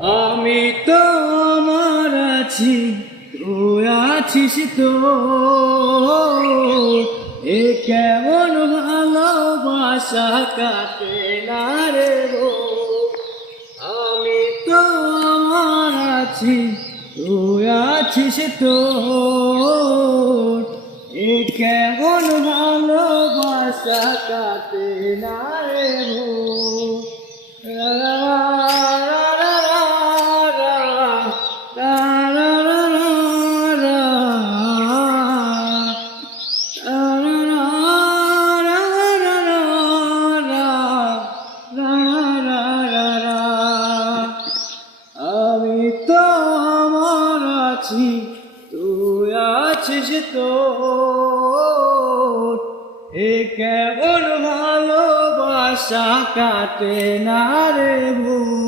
আমি তো আমার আছি, তুই আছিস তো। এ কেমন ভালোবাসা কাটে না রে গো। আমি তো আমার আছি, তুই আছিস তো। এ কেমন ভালোবাসা কাটে না রে গো। আমি তো আমার আছি, তুই আছিস তো। এ কেমন ভালোবাসা কাটে না রে ভুল।